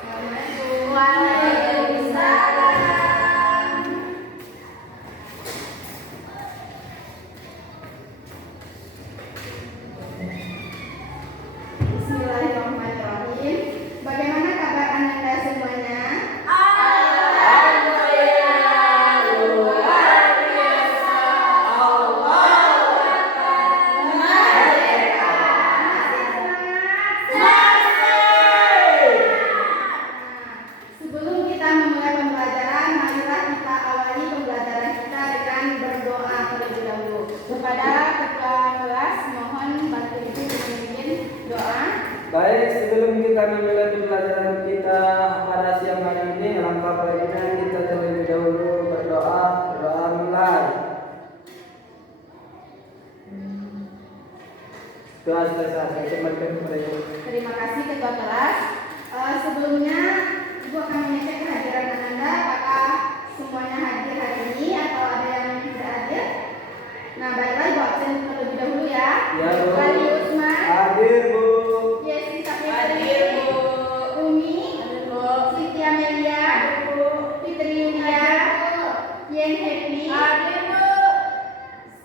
Assalamualaikum. Waalaikumsalam. Bismillahirrahmanirrahim. Bagaimana kabar Anda semuanya? Alhamdulillah, luar biasa. Allahu Akbar. Merdeka. Sebelum kita memulai pembelajaran, marilah kita awali pembelajaran kita dengan berdoa terlebih dahulu. Kepada ketua kelas, mohon bantu ibu memimpin doa. Baik, sebelum kita memulai pembelajaran kita pada siang hari ini, alangkah baiknya kita terlebih dahulu berdoa. Doa mulai. Doa selesai, saya kembalikan kepada Ibu. Terima kasih ketua kelas. Sebelumnya ibu akan mengecek kehadiran Anda, apakah semuanya hadir hari ini atau ada yang tidak hadir. Nah, baiklah ibu absen terlebih dahulu ya. Ya, Bu. Wali Usman, Hadir, Bu. Yesi Safiatri, Umi, Siti Amelia, Fitri Yulia, Yen Happy,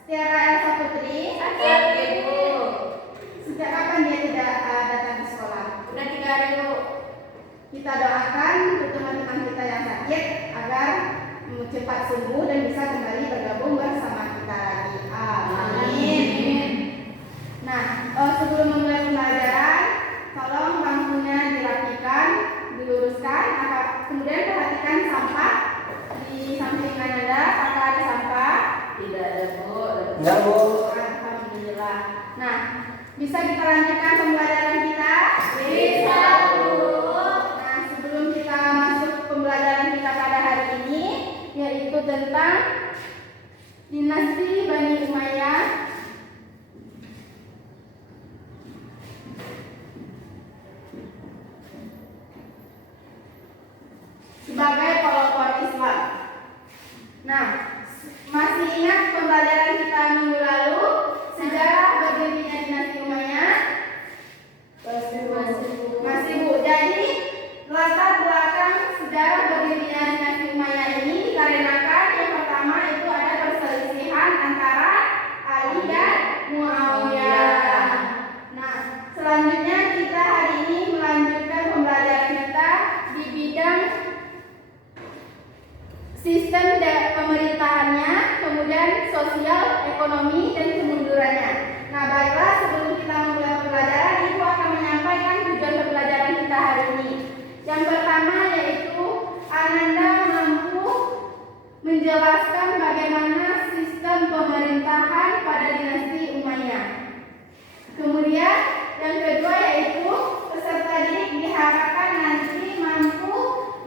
Tiara Elsa Putri. Sejak kapan dia tidak datang ke sekolah? Udah 3 hari, Bu. Kita doakan untuk teman-teman kita yang sakit agar cepat sembuh dan bisa kembali bergabung bersama kita lagi. Amin. Nah, sebelum memulai pembelajaran, tolong bangkunya dirapikan, diluruskan, kemudian perhatikan sampah di samping Anda. Apakah ada sampah? Tidak ada, Bu. Ya, Bu. Alhamdulillah. Nah, bisa kita lanjutkan pembelajaran kita? Bisa, Bu. Nah, sebelum kita masuk pembelajaran kita pada hari ini, yaitu tentang dinasti Bani Umayyah. Sebagai pelopor Islam. Nah, masih ingat pembelajaran kita minggu lalu sejarah berdirinya dinasti Umayyah? Masih, Bu. Jadi latar belakang sejarah berdirinya dinasti Umayyah ini dikarenakan yang pertama itu ada perselisihan antara Ali dan Muawiyah. Nah, selanjutnya kita hari ini melanjutkan pembelajaran kita di bidang sistem pemerintahannya, kemudian sosial, ekonomi, dan kemundurannya. Nah, baiklah, sebelum kita memulai pembelajaran, Ibu akan menyampaikan tujuan pembelajaran kita hari ini. Yang pertama yaitu Ananda mampu menjelaskan bagaimana sistem pemerintahan pada dinasti Umayyah. Kemudian yang kedua yaitu peserta didik diharapkan nanti mampu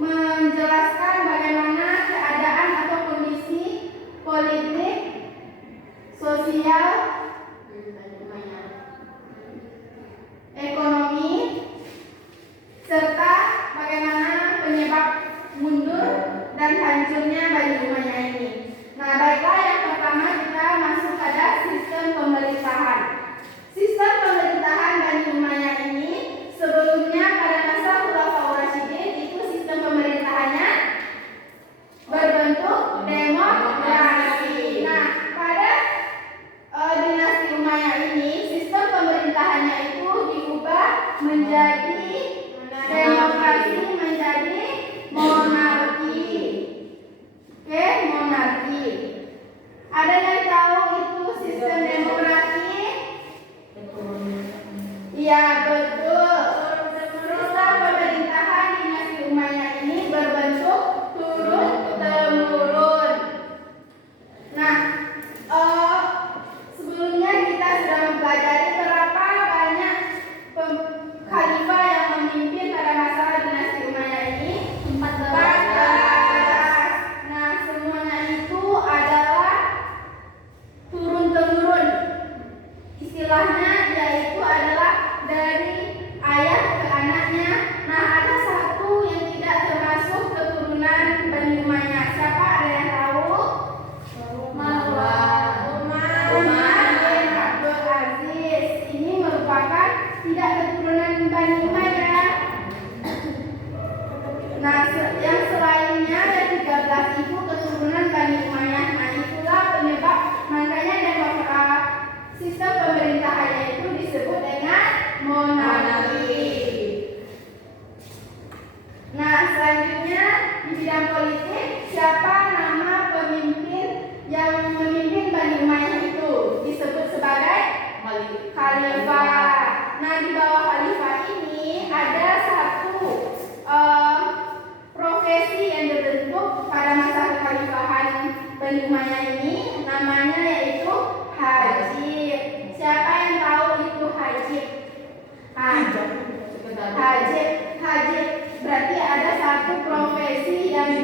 menjelaskan bagaimana keadaan atau kondisi politik, sosial, ekonomi, serta bagaimana penyebab mundur dan hancurnya Bani Umayyah ini. Nah, baiklah, yang pertama kita masuk pada sistem pemerintahan. Sistem pemerintahan Bani Umayyah ini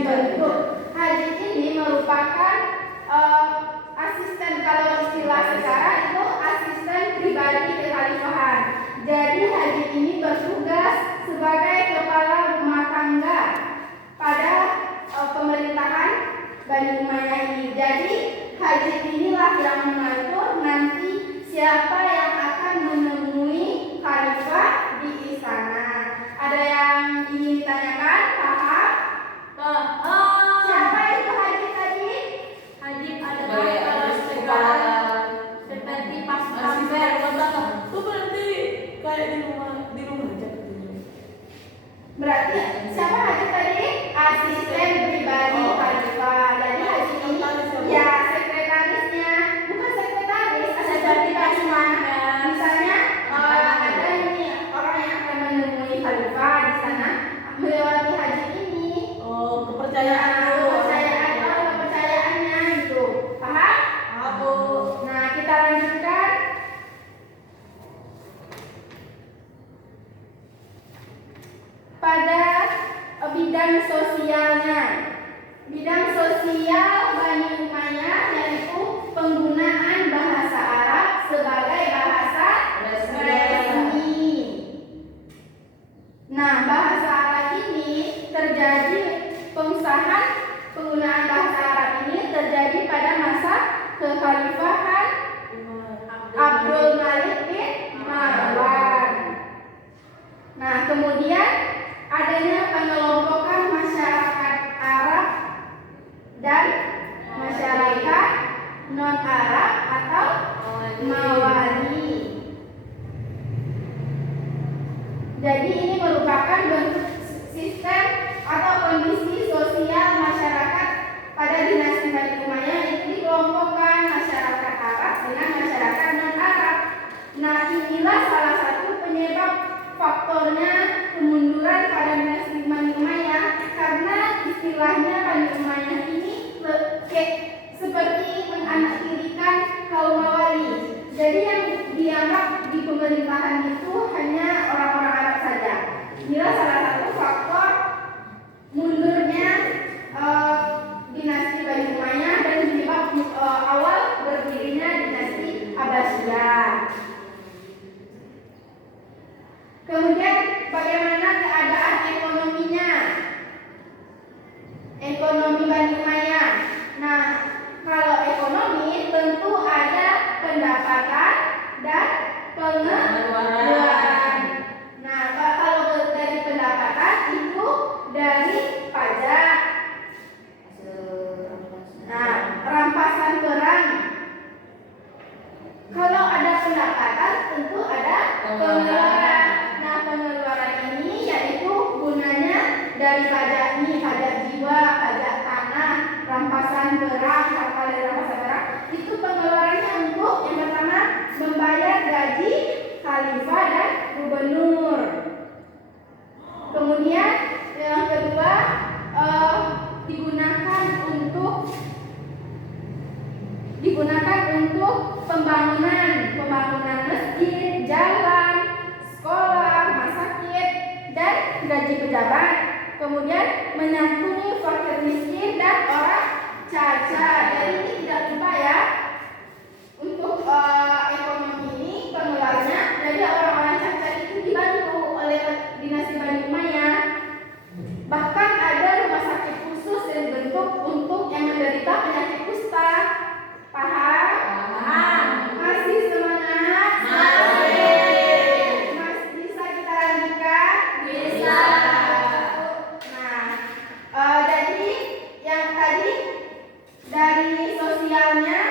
dibentuk. Haji ini merupakan asisten, kalau istilah sekarang itu asisten pribadi kekhalifahan. Jadi haji ini bertugas sebagai kepala rumah tangga pada pemerintahan Bani Umayyah ini. Jadi haji inilah yang mengatur nanti siapa yang akan menemui khalifah di istana. Ada yang ingin ditanyakan? Paham? Siapa itu haji tadi? Haji Sebagai adalah kepala seperti pas Asisten rumah tangga. Tuh berarti kayak di rumah aja. Berarti siapa haji tadi? Asisten pribadi khalifah. Jadi haji ini ya sekretarisnya, bukan sekretaris, asisten pribadi mana? Misalnya ada ini orang yang akan menemui khalifah di sana melewati haji ini. Oh, kepercayaan dulu. Kepercayaannya gitu. Paham? Aku Nah, kita lanjutkan. Pada bidang sosialnya. Bidang sosial Bani Umayyah yaitu penggunaan bahasa Arab sebagai bahasa resmi. Nah, bahasa Arab ini terjadi pengusahaan penggunaan bahasa Arab ini terjadi pada masa kekhalifahan Abdul Malik bin Marwan. Nah, kemudian adanya pengelompokan masyarakat Arab dan masyarakat non-Arab atau Mawali. Jadi ini merupakan bentuk sistem atau kondisi sosial masyarakat pada dinasti Bani Umayyah itu dikelompokkan masyarakat Arab dengan masyarakat non-Arab. Nah, inilah salah satu penyebab faktornya kemunduran pada dinasti Bani Umayyah, karena istilahnya Bani Umayyah ini seperti menganaktirikan kaum Mawali. Jadi yang dianggap di pemerintahan itu hanya orang-orang Arab saja. Inilah salah satu faktor mundurnya dinasti Bani Umayyah dan penyebab awal berdirinya dinasti Abbasiyah. Kemudian bagaimana keadaan ekonominya? Ekonomi Bani Umayyah. Nah, kalau ekonomi tentu ada pendapatan dan pengeluaran. Nah, kalau dari pendapatan itu dari pajak. Nah, rampasan perang. Kalau ada pendapatan tentu ada pengeluaran. Nah, pengeluaran ini yaitu gunanya dari pajak ini, pajak jiwa, pajak tanah, rampasan perang, harta dari rampasan perang. Itu pengeluarannya untuk yang pertama membayar gaji khalifah dan gubernur. Kemudian yang kedua digunakan untuk pembangunan masjid, jalan, sekolah, rumah sakit, dan gaji pejabat. Kemudian menyantuni fakir miskin dan orang cacat. Jadi ini tidak lupa ya, untuk ekonomi ini pengeluarannya. Jadi orang-orang cacat itu dibantu oleh dinasti Bani Umayyah. Bahkan ada rumah sakit khusus yang dibentuk untuk yang menderita penyakit kusta. Paham? Paham. Masih semangat? Masih. Masih bisa kita lanjutkan? Bisa. Nah, jadi yang tadi dari sosialnya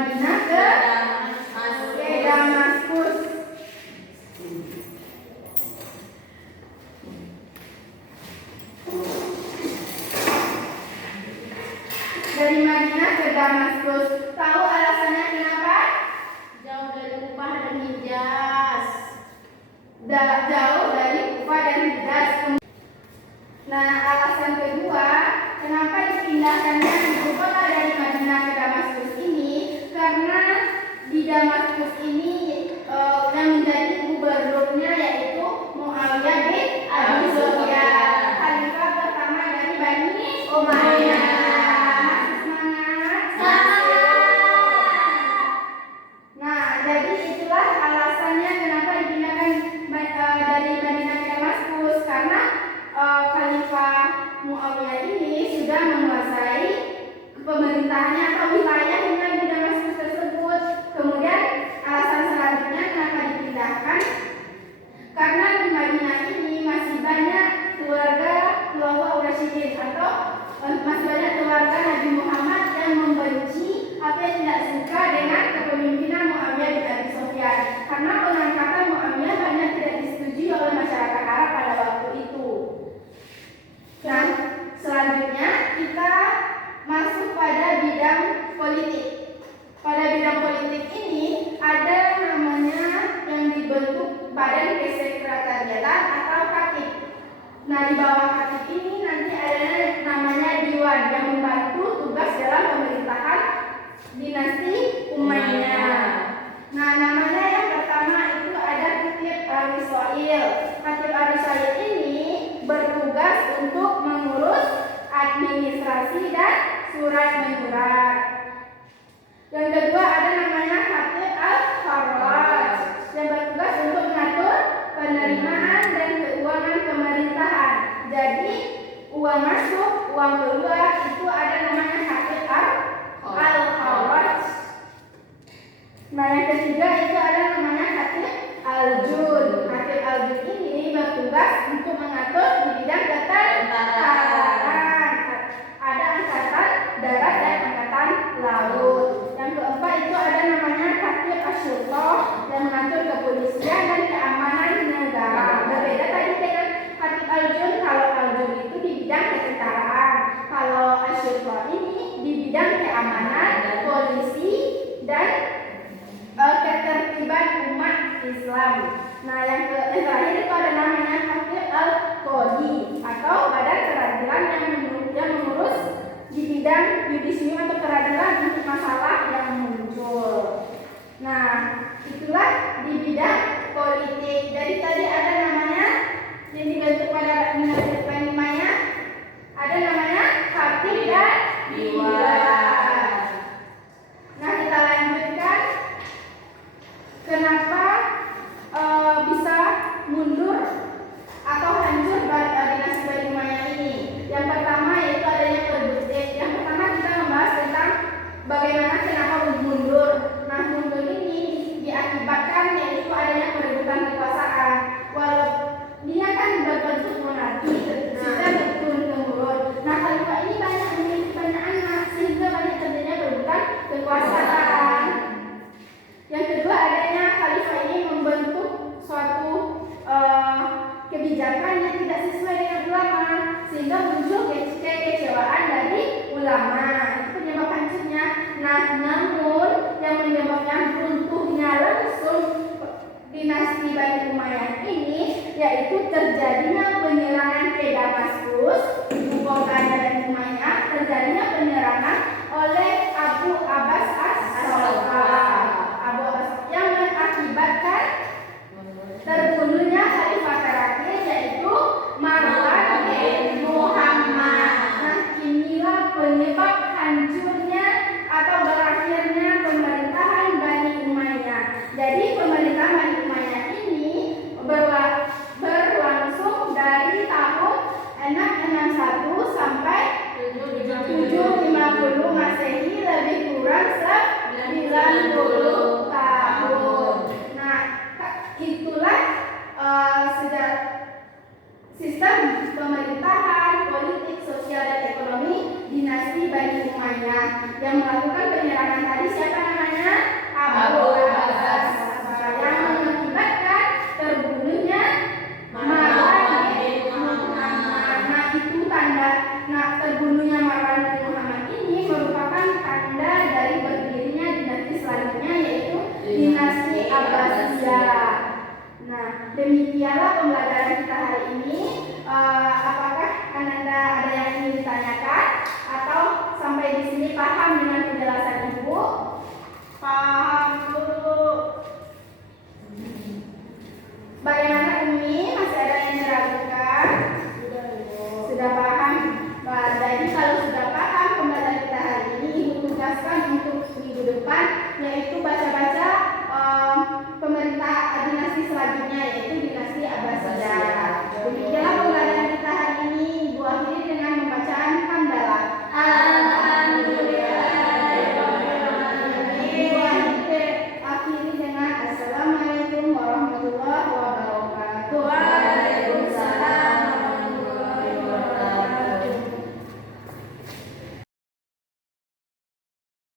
Madinah ke Damaskus. Dari Madinah ke Damaskus. Tahu alasannya kenapa? Jauh dari upah dan hijaz. Jauh dari Kufa dan Hijaz. Nah, alasan kedua, kenapa dipindahkannya ibu kota dari Madinah ke Damaskus ini? Karena di Damaskus ini yang menjadi gubernurnya yaitu Muawiyah bin Abi Sufyan, khalifah pertama dari Bani Umayyah. Nah, jadi itulah alasannya kenapa dipindahkan dari Madinah ke Damaskus, karena Khalifah Muawiyah ini sudah menguasai pemerintahannya atau wilayahnya di Damaskus tersebut. Kemudian alasan selanjutnya kenapa dipindahkan, karena di Madinah ini masih banyak keluarga Rasyidin atau masih banyak keluarga Nabi Muhammad yang membenci atau yang tidak suka dengan kepemimpinan Muawiyah bin Abi Sufyan, karena pengangkatan Muawiyah banyak tidak disetujui oleh masyarakat Arab pada waktu itu. Nah, selanjutnya kita masuk pada bidang politik. Pada bidang politik ini ada namanya yang dibentuk Badan Kesekretariatan atau Katib. Nah, di bawah Katib ini nanti ada namanya Diwan yang membantu tugas dalam pemerintahan dinasti Umayyah. Nah, namanya yang pertama itu ada Katib Ar-Risail. Katib Ar-Risail ini bertugas untuk mengurus administrasi dan surat menyurat. Yang kedua ada namanya Katib Al-Farraj yang bertugas untuk mengatur penerimaan dan keuangan pemerintahan. Jadi uang masuk, uang keluar itu ada namanya Katib Al-Farraj. Nah, yang ketiga itu ada namanya Katib Al-Jun. Katib Al-Jun ini bertugas untuk mengatur di bidang ketentaraan. Ada angkatan darat dan angkatan laut. Yang keempat itu ada namanya Katib Asyurtoh yang mengatur kepolisian dan keamanan negara. Berbeda tadi dengan Katib Al-Jun. Kalau Al-Jun itu di bidang ketentaraan, kalau Asyurtoh ini di bidang keamanan, polisi dan ketertiban umat Islam. Nah, yang terakhir itu ada namanya Katib Al-Qadi atau badan peradilan yang mengurus di bidang yudisium atau peradilan untuk masalah yang muncul. Nah, itulah di bidang politik. Jadi tadi ada namanya yang dibentuk pada Umayyah, ada namanya Katib dan Diwan. Nah, kita lanjutkan. Kenapa bisa mundur atau hancur dinasti Bani Umayyah ini? Yang pertama yaitu adanya perbedaan. Yang pertama kita membahas tentang bagaimana kenapa mundur. Nah, mundur ini diakibatkan yaitu adanya perebutan kekuasaan. Walau dia kan berbentuk monarki, sistem turun-temurun. Nah, khalifah ini memiliki banyak anak sehingga banyak terjadinya perebutan kekuasaan. Yang kedua adanya khalifah ini membentuk suatu kebijakan yang tidak sesuai dengan ulama sehingga muncul kekecewaan dari ulama. Itu penyebab hancurnya. Nah, namun yang menyebabkan runtuhnya langsung dinasti Bani Umayyah ini yaitu terjadinya penyerangan ke Damaskus, ibu kotanya Bani Umayyah, terjadinya penyerangan oleh Abu Abbas As-Saqqaf. Yang mengakibatkan terbunuhnya khalifah terakhir yaitu Marwan bin Muhammad. Nah, inilah penyebab hancurnya atau berakhirnya pemerintahan Bani Umayyah. Jadi pemerintahan Bani Umayyah ini berlangsung dari tahun 661 sampai 750 Masehi, lebih kurang 90 tahun. Nah, itulah sistem pemerintahan, politik, sosial, dan ekonomi dinasti Bani Umayyah yang melakukan penyerangan tadi. Siapa namanya? Biarlah